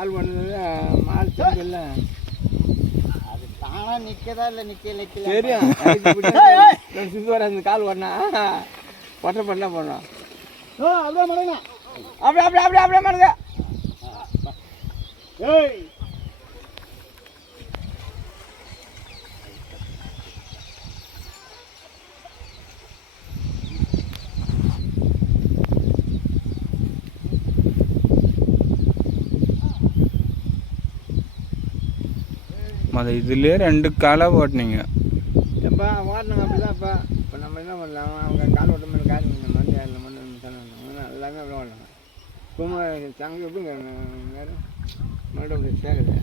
கால் பண்ணது மாடு தெரியும்ல. அது தானா நிற்கதா இல்லை நிற்கல தெரியும். சுற்றி வர அந்த கால் ஓடனா ஒற்றை பண்ண போனோம். அப்படியே மடங்க அப்படியே அப்படியே அப்படியே அப்படியே மடங்க. ஏய் அது இதுலேயே 2 காலாக ஓட்டினீங்க. எப்பா ஓட்டணுங்க அப்படிதான்ப்பா. இப்போ நம்ம என்ன பண்ணலாம், அவங்க கால் ஓட்ட மாதிரி கால் மண் ஏறில் மண் எல்லாமே அப்படியே ஓடலாம். சும்மா தங்க எப்படி வேறு மறுபடியும் சேருது.